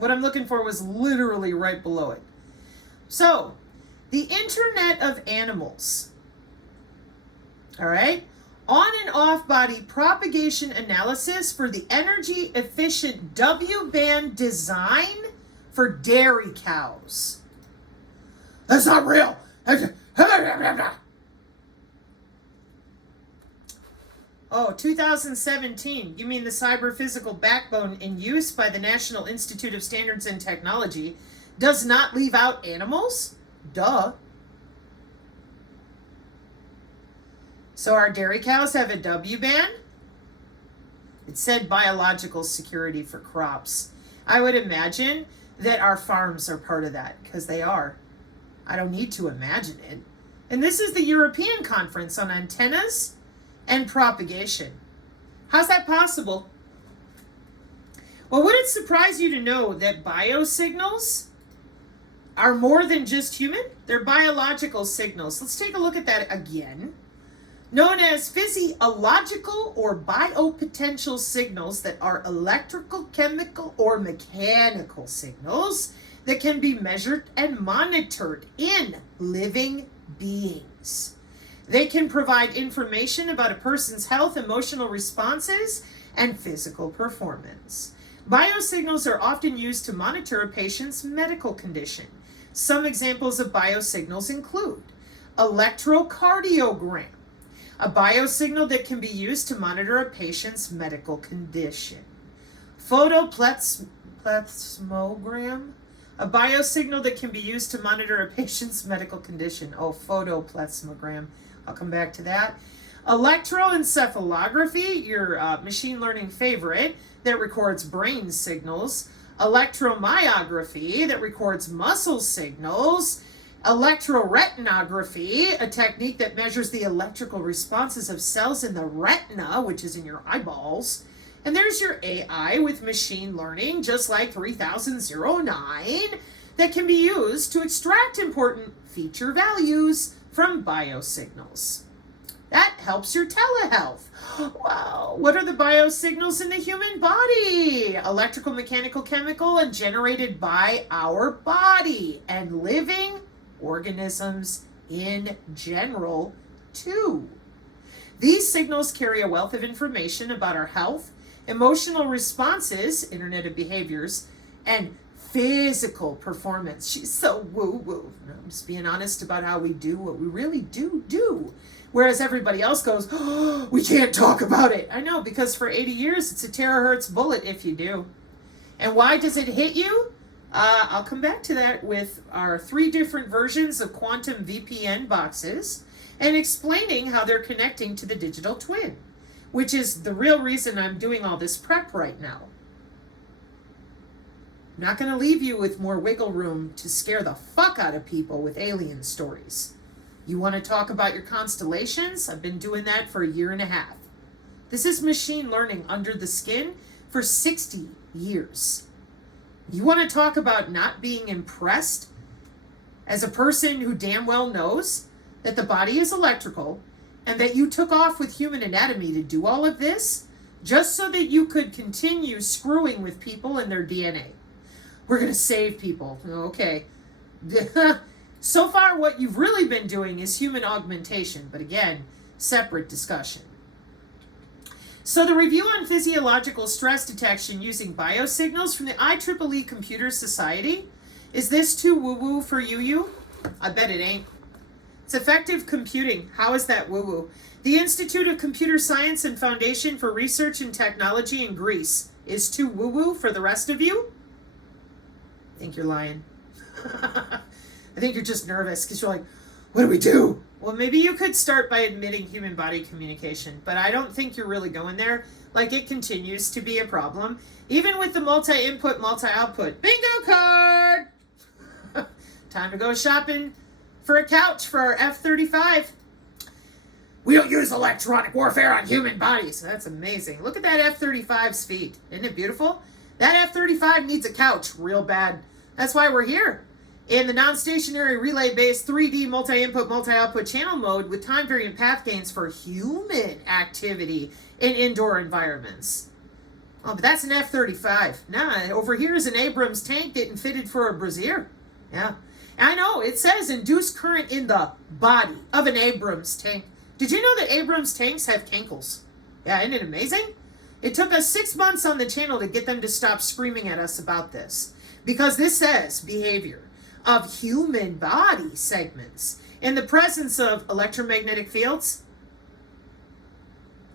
What I'm looking for was literally right below it. So, the Internet of Animals. All right? On and off body propagation analysis for the energy efficient W-band design for dairy cows. That's not real. Oh, 2017. You mean the cyber-physical backbone in use by the National Institute of Standards and Technology does not leave out animals? Duh. So our dairy cows have a W band? It said biological security for crops. I would imagine that our farms are part of that, because they are. I don't need to imagine it. And this is the European Conference on Antennas and Propagation. How's that possible? Well, would it surprise you to know that biosignals are more than just human? They're biological signals. Let's take a look at that again. Known as physiological or biopotential signals that are electrical, chemical, or mechanical signals that can be measured and monitored in living beings. They can provide information about a person's health, emotional responses, and physical performance. Biosignals are often used to monitor a patient's medical condition. Some examples of biosignals include electrocardiogram, a biosignal that can be used to monitor a patient's medical condition. Photoplethysmogram, a biosignal that can be used to monitor a patient's medical condition. Oh, photoplethysmogram. I'll come back to that. Electroencephalography, your machine learning favorite, that records brain signals. Electromyography, that records muscle signals. Electroretinography, a technique that measures the electrical responses of cells in the retina, which is in your eyeballs. And there's your AI with machine learning, just like 3009, that can be used to extract important feature values from biosignals. That helps your telehealth. Wow, what are the biosignals in the human body? Electrical, mechanical, chemical, and generated by our body and living organisms in general, too. These signals carry a wealth of information about our health, emotional responses, Internet of Behaviors, and physical performance. She's so woo-woo. I'm just being honest about how we do what we really do. Whereas everybody else goes, oh, we can't talk about it. I know, because for 80 years, it's a terahertz bullet if you do. And why does it hit you? I'll come back to that with our 3 different versions of quantum VPN boxes and explaining how they're connecting to the digital twin, which is the real reason I'm doing all this prep right now. I'm not going to leave you with more wiggle room to scare the fuck out of people with alien stories. You want to talk about your constellations? I've been doing that for 1.5 years. This is machine learning under the skin for 60 years. You want to talk about not being impressed as a person who damn well knows that the body is electrical and that you took off with human anatomy to do all of this just so that you could continue screwing with people and their DNA. We're going to save people. Okay. So far, what you've really been doing is human augmentation, but again, separate discussion. So the review on physiological stress detection using biosignals from the IEEE Computer Society. Is this too woo-woo for you? I bet it ain't. It's effective computing. How is that woo-woo? The Institute of Computer Science and Foundation for Research and Technology in Greece is too woo-woo for the rest of you? I think you're lying. I think you're just nervous because you're like, what do we do? Well, maybe you could start by admitting human body communication, but I don't think you're really going there. Like, it continues to be a problem, even with the multi-input, multi-output. Bingo card! Time to go shopping for a couch for our F-35. We don't use electronic warfare on human bodies. That's amazing. Look at that F-35's feet. Isn't it beautiful? That F-35 needs a couch real bad. That's why we're here. In the non-stationary relay-based 3D multi-input, multi-output channel mode with time-variant path gains for human activity in indoor environments. Oh, but that's an F-35. Nah, over here is an Abrams tank getting fitted for a brassiere. Yeah. I know, it says induced current in the body of an Abrams tank. Did you know that Abrams tanks have cankles? Yeah, isn't it amazing? It took us 6 months on the channel to get them to stop screaming at us about this. Because this says behavior of human body segments in the presence of electromagnetic fields.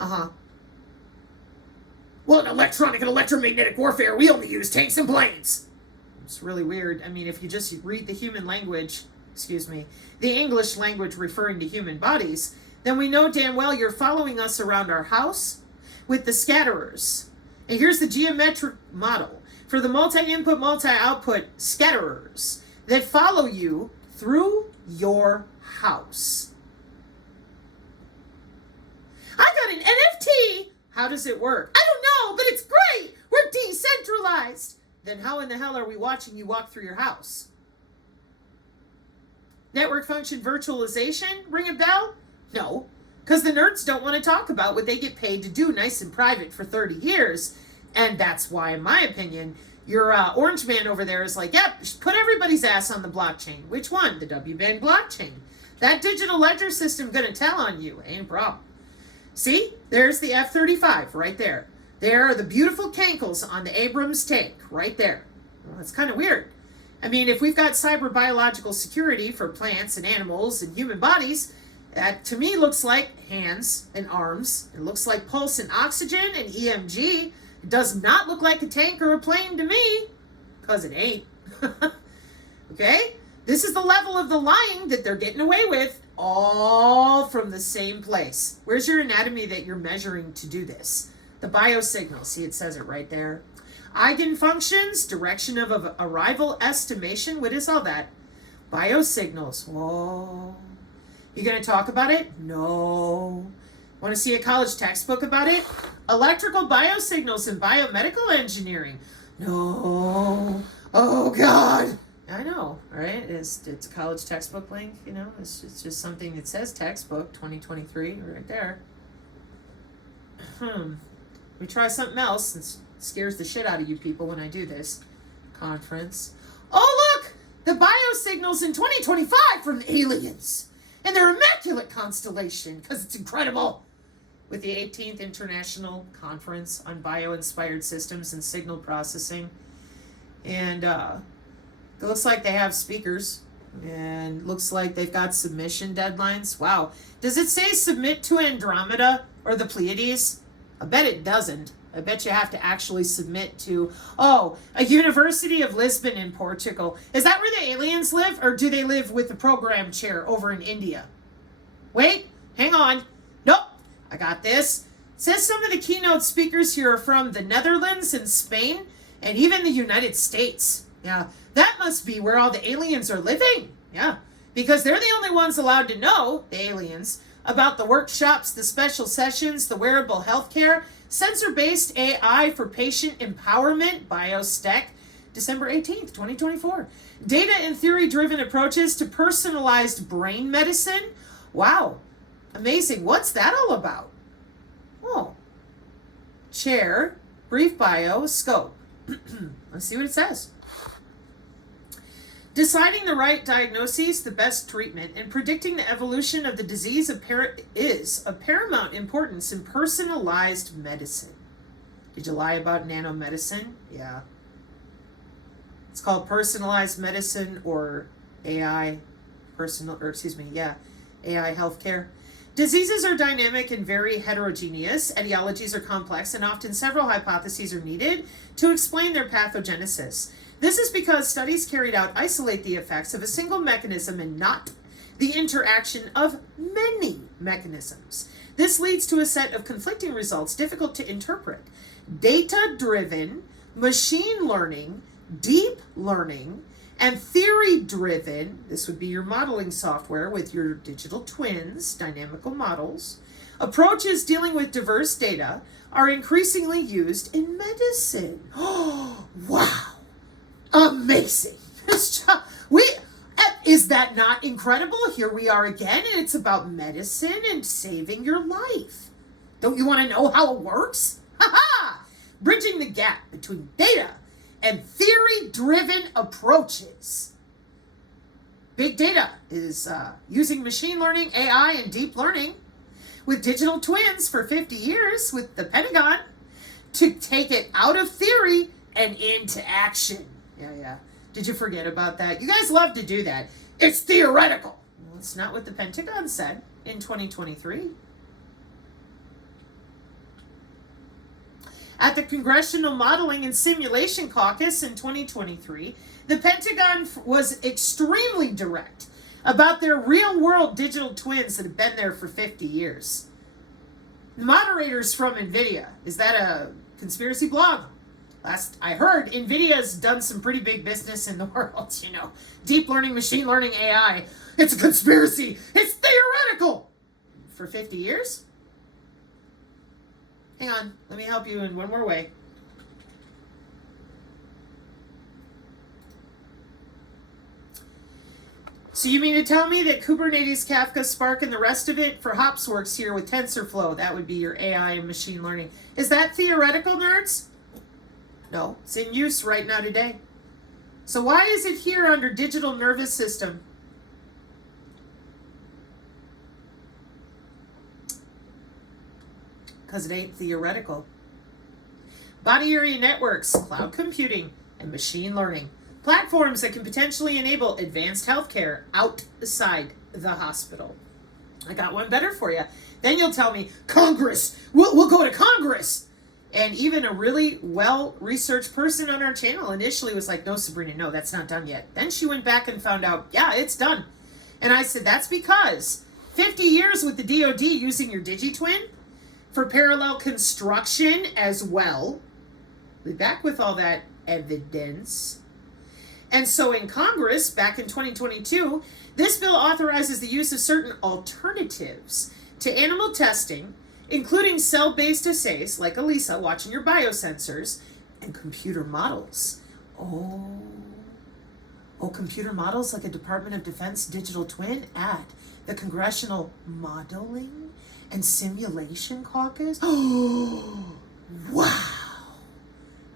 Well, in electronic and electromagnetic warfare, we only use tanks and planes. It's really weird. I mean, if you just read the the English language referring to human bodies, then we know damn well you're following us around our house with the scatterers. And here's the geometric model for the multi-input, multi-output scatterers that follow you through your house. I got an NFT. How does it work? I don't know, but it's great. We're decentralized. Then how in the hell are we watching you walk through your house? Network function virtualization? Ring a bell? No, because the nerds don't want to talk about what they get paid to do nice and private for 30 years. And that's why, in my opinion, your orange man over there is like, yep, put everybody's ass on the blockchain. Which one? The W-band blockchain. That digital ledger system gonna tell on you. Ain't a problem. See, there's the F-35 right there. There are the beautiful cankles on the Abrams tank right there. Well, that's kind of weird. I mean, if we've got cyber biological security for plants and animals and human bodies, that to me looks like hands and arms. It looks like pulse and oxygen and EMG. It does not look like a tank or a plane to me, because it ain't. Okay? This is the level of the lying that they're getting away with, all from the same place. Where's your anatomy that you're measuring to do this? The biosignal. See, it says it right there. Eigenfunctions, direction of arrival estimation. What is all that? Biosignals. Whoa. You going to talk about it? No. Want to see a college textbook about it? Electrical biosignals and biomedical engineering. No. Oh, God. I know, right? It's a college textbook link, you know? It's just something that says textbook 2023 right there. We try something else. It scares the shit out of you people when I do this conference. Oh, look! The biosignals in 2025 from the aliens. And their immaculate constellation, because it's incredible. With the 18th International Conference on Bio-Inspired Systems and Signal Processing. And it looks like they have speakers. And looks like they've got submission deadlines. Wow. Does it say submit to Andromeda or the Pleiades? I bet it doesn't. I bet you have to actually submit to, a University of Lisbon in Portugal. Is that where the aliens live, or do they live with the program chair over in India? Wait, hang on. Nope, I got this. It says some of the keynote speakers here are from the Netherlands and Spain, and even the United States. Yeah, that must be where all the aliens are living. Yeah, because they're the only ones allowed to know, the aliens, about the workshops, the special sessions, the wearable healthcare, sensor-based AI for patient empowerment, BioStech, December 18th, 2024. Data and theory-driven approaches to personalized brain medicine. Wow, amazing. What's that all about? Oh, chair, brief bio, scope. Let's see what it says. Deciding the right diagnoses, the best treatment, and predicting the evolution of the disease is of paramount importance in personalized medicine. Did you lie about nanomedicine? Yeah. It's called personalized medicine or AI healthcare. Diseases are dynamic and very heterogeneous. Etiologies are complex, and often several hypotheses are needed to explain their pathogenesis. This is because studies carried out isolate the effects of a single mechanism and not the interaction of many mechanisms. This leads to a set of conflicting results difficult to interpret. Data-driven, machine learning, deep learning, and theory-driven, this would be your modeling software with your digital twins, dynamical models, approaches dealing with diverse data are increasingly used in medicine. Oh, wow. Amazing. Is that not incredible? Here we are again, and it's about medicine and saving your life. Don't you want to know how it works? Ha-ha! bridging the gap between data and theory-driven approaches. Big data is using machine learning, AI, and deep learning with digital twins for 50 years with the Pentagon to take it out of theory and into action. Yeah. Did you forget about that? You guys love to do that. It's theoretical. Well, it's not what the Pentagon said in 2023. At the Congressional Modeling and Simulation Caucus in 2023, the Pentagon was extremely direct about their real-world digital twins that have been there for 50 years. The moderators from NVIDIA, is that a conspiracy blog? Last I heard, NVIDIA's done some pretty big business in the world, Deep learning, machine learning, AI. It's a conspiracy. It's theoretical. For 50 years? Hang on, let me help you in one more way. So you mean to tell me that Kubernetes, Kafka, Spark, and the rest of it for hops works here with TensorFlow? That would be your AI and machine learning. Is that theoretical, nerds? No, it's in use right now today. So why is it here under digital nervous system? Because it ain't theoretical. Body area networks, cloud computing, and machine learning. Platforms that can potentially enable advanced healthcare outside the hospital. I got one better for you. Then you'll tell me, Congress, we'll go to Congress. And even a really well-researched person on our channel initially was like, no, Sabrina, no, that's not done yet. Then she went back and found out, yeah, it's done. And I said, that's because 50 years with the DoD using your DigiTwin for parallel construction as well. We're back with all that evidence. And so in Congress, back in 2022, this bill authorizes the use of certain alternatives to animal testing, including cell-based assays, like Elisa, watching your biosensors, and computer models. Oh, computer models like a Department of Defense digital twin at the Congressional Modeling and Simulation Caucus. Oh, wow.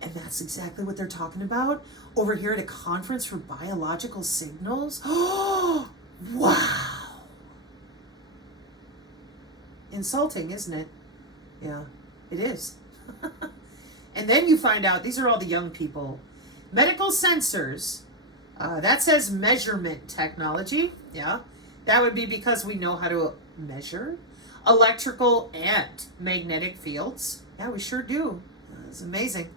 And that's exactly what they're talking about over here at a conference for biological signals. Oh, wow. Insulting, isn't it? Yeah, it is. And then you find out, these are all the young people. Medical sensors, that says measurement technology. Yeah, that would be because we know how to measure electrical and magnetic fields. Yeah, we sure do. It's amazing.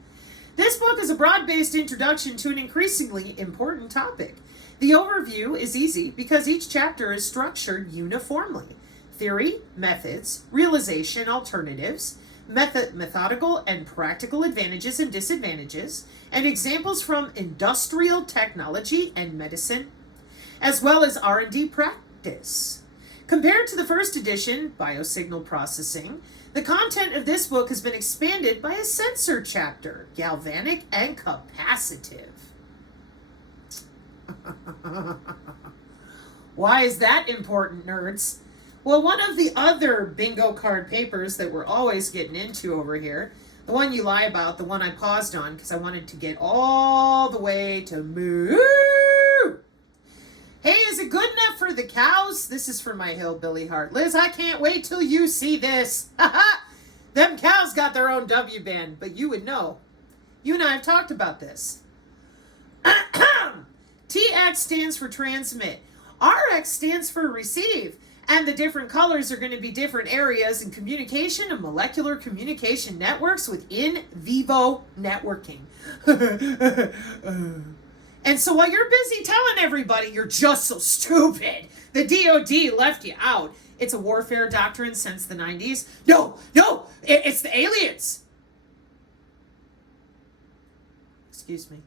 This book is a broad-based introduction to an increasingly important topic. The overview is easy because each chapter is structured uniformly. Theory, methods, realization, alternatives, methodical and practical advantages and disadvantages, and examples from industrial technology and medicine, as well as R&D practice. Compared to the first edition, Biosignal Processing, the content of this book has been expanded by a sensor chapter, galvanic and capacitive. Why is that important, nerds? Well, one of the other bingo card papers that we're always getting into over here, the one you lie about, the one I paused on because I wanted to get all the way to moo. Hey, is it good enough for the cows? This is for my hillbilly heart. Liz, I can't wait till you see this. Them cows got their own W band, but you would know. You and I have talked about this. TX stands for transmit. RX stands for receive. And the different colors are going to be different areas in communication and molecular communication networks with in vivo networking. And so while you're busy telling everybody you're just so stupid, the DoD left you out. It's a warfare doctrine since the 90s. No, it's the aliens. Excuse me.